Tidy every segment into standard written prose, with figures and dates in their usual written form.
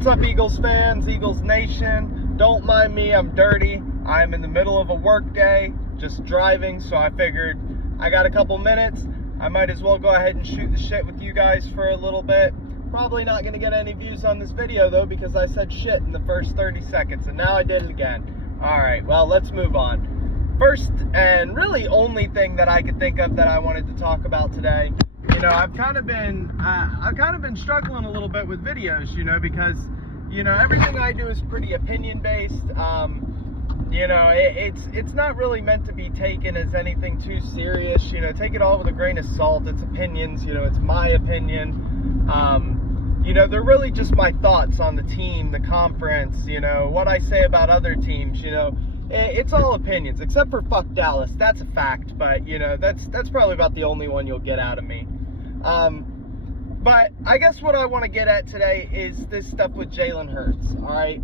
What's up, Eagles fans, Eagles Nation? Don't mind me, I'm dirty. I'm in the middle of a work day, just driving, so I figured I got a couple minutes. I might as well go ahead and shoot the shit with you guys for a little bit. Probably not going to get any views on this video, though, because I said shit in the first 30 seconds, and now I did it again. Alright, well, let's move on. First, and really only thing that I could think of that I wanted to talk about today, you know, I've kind of been struggling a little bit with videos, you know, because, you know, everything I do is pretty opinion-based. You know, it's not really meant to be taken as anything too serious. You know, take it all with a grain of salt. It's opinions, you know, it's my opinion. You know, they're really just my thoughts on the team, the conference, you know, what I say about other teams, you know. It's all opinions, except for fuck Dallas. That's a fact, but, you know, that's probably about the only one you'll get out of me. But I guess what I want to get at today is this stuff with Jalen Hurts, all right?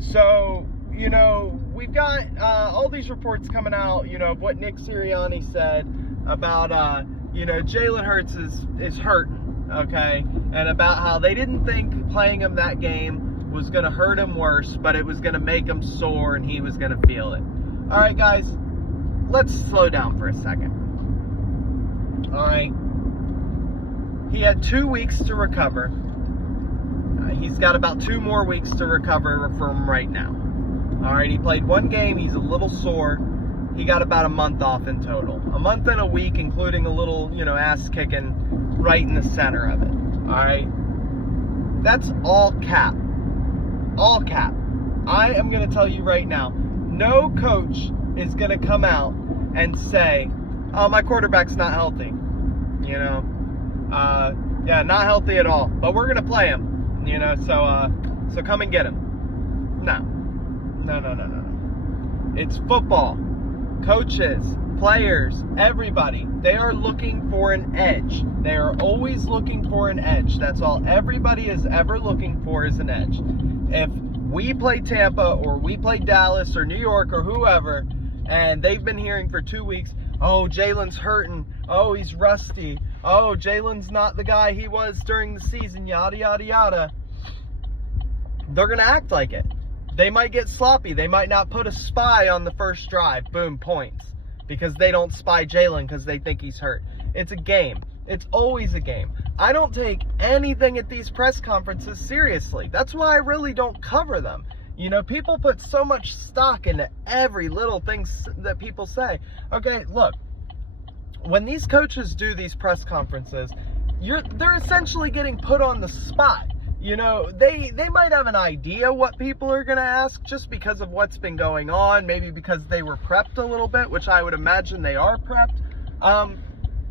So, you know, we've got all these reports coming out, you know, of what Nick Sirianni said about, you know, Jalen Hurts is hurting, okay? And about how they didn't think playing him that game was going to hurt him worse, but it was going to make him sore and he was going to feel it. All right, guys, let's slow down for a second. All right. He had 2 weeks to recover. He's got about 2 more weeks to recover from right now. All right, he played 1 game. He's a little sore. He got about a month off in total. A month and a week, including a little, you know, ass kicking right in the center of it. All right. That's all cap. All cap. I am going to tell you right now, no coach is going to come out and say, oh, my quarterback's not healthy. You know, yeah, not healthy at all, but we're going to play him, you know, so come and get him. No. It's football. Coaches, players, everybody, they are looking for an edge. They are always looking for an edge. That's all everybody is ever looking for is an edge. If we play Tampa or we play Dallas or New York or whoever, and they've been hearing for 2 weeks, oh, Jalen's hurting. Oh, he's rusty. Oh, Jalen's not the guy he was during the season, yada, yada, yada. They're going to act like it. They might get sloppy. They might not put a spy on the first drive. Boom, points. Because they don't spy Jalen because they think he's hurt. It's a game. It's always a game. I don't take anything at these press conferences seriously. That's why I really don't cover them. You know, people put so much stock into every little thing that people say. Okay, look. When these coaches do these press conferences, they're essentially getting put on the spot. You know, they might have an idea what people are going to ask just because of what's been going on, maybe because they were prepped a little bit, which I would imagine they are prepped.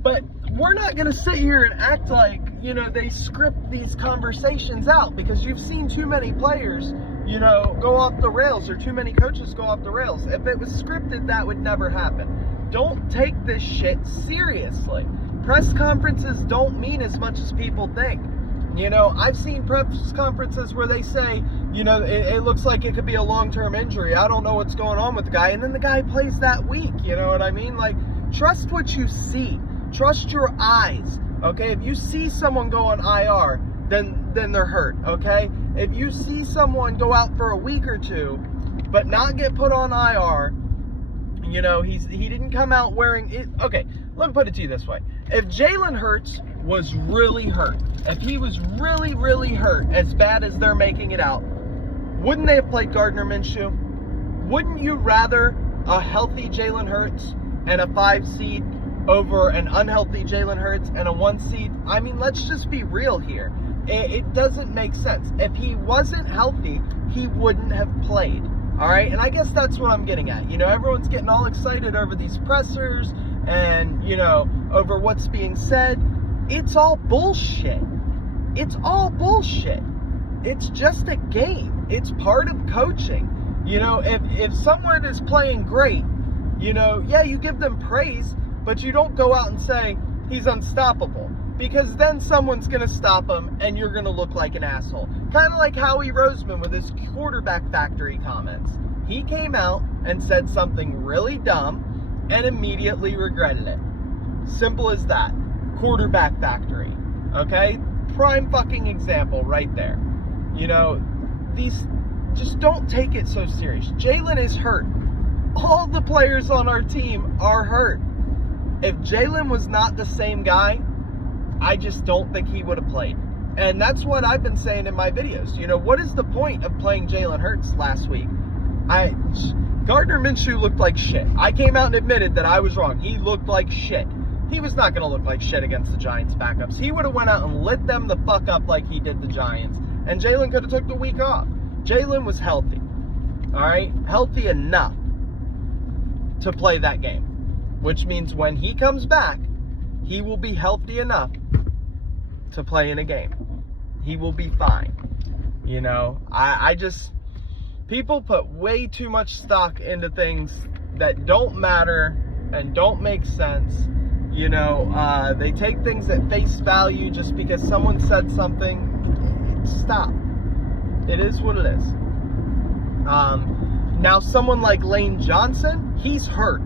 But we're not going to sit here and act like, you know, they script these conversations out, because you've seen too many players, you know, go off the rails, or too many coaches go off the rails. If it was scripted, that would never happen. Don't take this shit seriously. Press conferences don't mean as much as people think. You know, I've seen press conferences where they say, you know, it looks like it could be a long-term injury. I don't know what's going on with the guy. And then the guy plays that week. You know what I mean? Like, trust what you see. Trust your eyes. Okay? If you see someone go on IR, then they're hurt. Okay? If you see someone go out for a week or two, but not get put on IR, you know, he didn't come out wearing it. Okay, let me put it to you this way. If Jalen Hurts was really hurt, if he was really, really hurt, as bad as they're making it out, wouldn't they have played Gardner Minshew? Wouldn't you rather a healthy Jalen Hurts and a 5 seed over an unhealthy Jalen Hurts and a 1 seed? I mean, let's just be real here. It doesn't make sense. If he wasn't healthy, he wouldn't have played. All right, and I guess that's what I'm getting at. You know, everyone's getting all excited over these pressers and, you know, over what's being said. It's all bullshit. It's all bullshit. It's just a game. It's part of coaching. You know, if someone is playing great, you know, yeah, you give them praise, but you don't go out and say he's unstoppable, because then someone's going to stop him and you're going to look like an asshole. Kind of like Howie Roseman with his quarterback factory comments. He came out and said something really dumb and immediately regretted it. Simple as that. Quarterback factory. Okay? Prime fucking example right there. You know, just don't take it so serious. Jalen is hurt. All the players on our team are hurt. If Jalen was not the same guy, I just don't think he would have played. And that's what I've been saying in my videos. You know, what is the point of playing Jalen Hurts last week? Gardner Minshew looked like shit. I came out and admitted that I was wrong. He looked like shit. He was not going to look like shit against the Giants backups. He would have went out and lit them the fuck up like he did the Giants. And Jalen could have took the week off. Jalen was healthy. All right? Healthy enough to play that game. Which means when he comes back, he will be healthy enough to play in a game. He will be fine. You know, people put way too much stock into things that don't matter and don't make sense. You know, they take things at face value just because someone said something. Stop. It is what it is. Now, someone like Lane Johnson, he's hurt.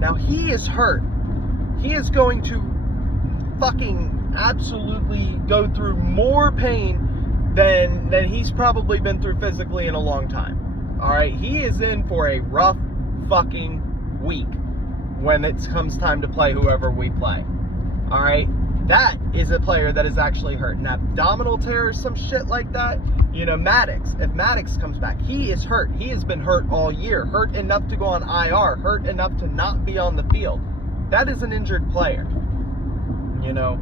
Now, he is hurt. He is going to fucking absolutely go through more pain than he's probably been through physically in a long time. All right? He is in for a rough fucking week when it comes time to play whoever we play. All right? That is a player that is actually hurt. An abdominal tear or some shit like that. You know, Maddox. If Maddox comes back, he is hurt. He has been hurt all year. Hurt enough to go on IR. Hurt enough to not be on the field. That is an injured player. You know,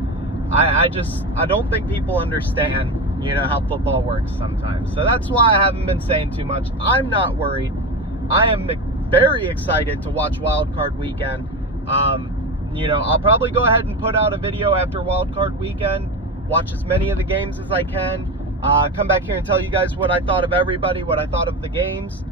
I don't think people understand, you know, how football works sometimes. So that's why I haven't been saying too much. I'm not worried. I am very excited to watch Wild Card Weekend. You know, I'll probably go ahead and put out a video after Wild Card Weekend, watch as many of the games as I can, come back here and tell you guys what I thought of everybody, what I thought of the games.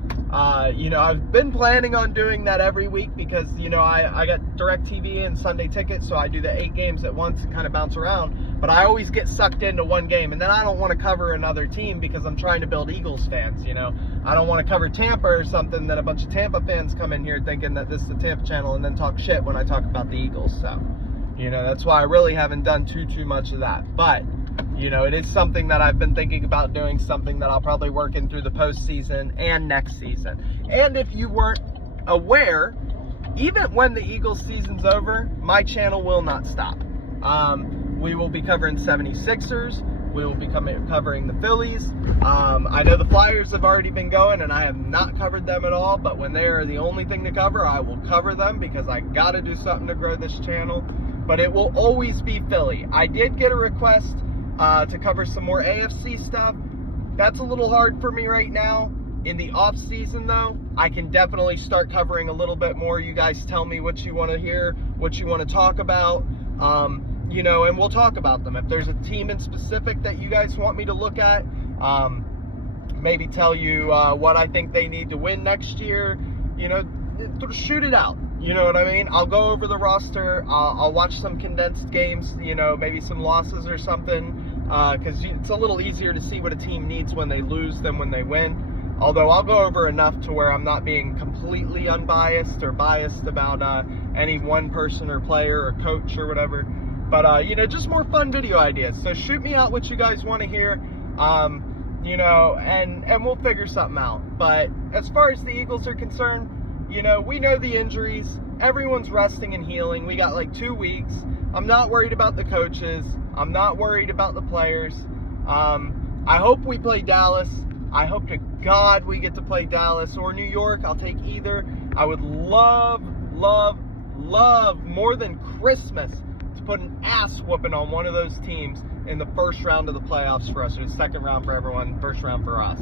You know, I've been planning on doing that every week because, you know, I got DirecTV and Sunday Ticket, so I do the 8 games at once and kind of bounce around. But I always get sucked into one game, and then I don't want to cover another team because I'm trying to build Eagles fans, you know. I don't want to cover Tampa or something, then a bunch of Tampa fans come in here thinking that this is the Tampa channel and then talk shit when I talk about the Eagles. So, you know, that's why I really haven't done too much of that. But, you know, it is something that I've been thinking about doing, something that I'll probably work in through the postseason and next season. And if you weren't aware, even when the Eagles season's over, my channel will not stop. We will be covering 76ers. We will be covering the Phillies. I know the Flyers have already been going, and I have not covered them at all. But when they are the only thing to cover, I will cover them because I got to do something to grow this channel. But it will always be Philly. I did get a request to cover some more AFC stuff. That's a little hard for me right now. In the off season, though, I can definitely start covering a little bit more. You guys tell me what you want to hear, what you want to talk about. You know, and we'll talk about them. If there's a team in specific that you guys want me to look at, maybe tell you what I think they need to win next year, you know, shoot it out. You know what I mean? I'll go over the roster. I'll watch some condensed games, you know, maybe some losses or something, because it's a little easier to see what a team needs when they lose than when they win. Although I'll go over enough to where I'm not being completely unbiased or biased about any one person or player or coach or whatever. But, you know, just more fun video ideas. So shoot me out what you guys want to hear, you know, and we'll figure something out. But as far as the Eagles are concerned, you know, we know the injuries. Everyone's resting and healing. We got like 2 weeks. I'm not worried about the coaches. I'm not worried about the players. I hope we play Dallas. I hope to God we get to play Dallas or New York. I'll take either. I would love more than Christmas to put an ass whooping on one of those teams in the first round of the playoffs for us, or the second round for everyone, first round for us.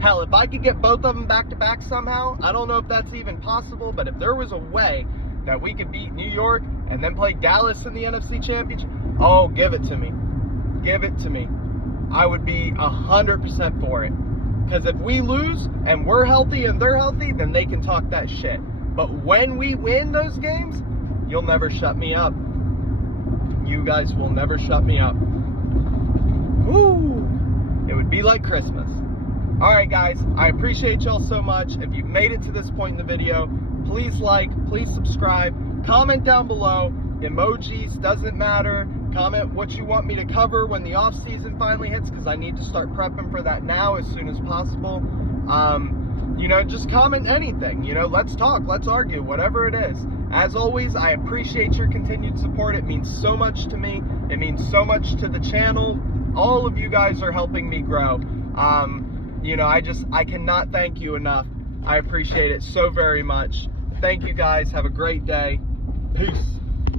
Hell, if I could get both of them back-to-back somehow, I don't know if that's even possible, but if there was a way that we could beat New York and then play Dallas in the NFC Championship, oh, give it to me. Give it to me. I would be 100% for it. Because if we lose and we're healthy and they're healthy, then they can talk that shit. But when we win those games, you'll never shut me up. You guys will never shut me up. Woo! It would be like Christmas. Alright guys, I appreciate y'all so much. If you've made it to this point in the video, please like, please subscribe, comment down below. emojis, doesn't matter. Comment what you want me to cover when the off season finally hits, because I need to start prepping for that now as soon as possible. Just comment anything. Let's talk, let's argue, whatever it is. As always, I appreciate your continued support. It means so much to me. It means so much to the channel. All of you guys are helping me grow. I cannot thank you enough. I appreciate it so very much. Thank you guys. Have a great day. Peace.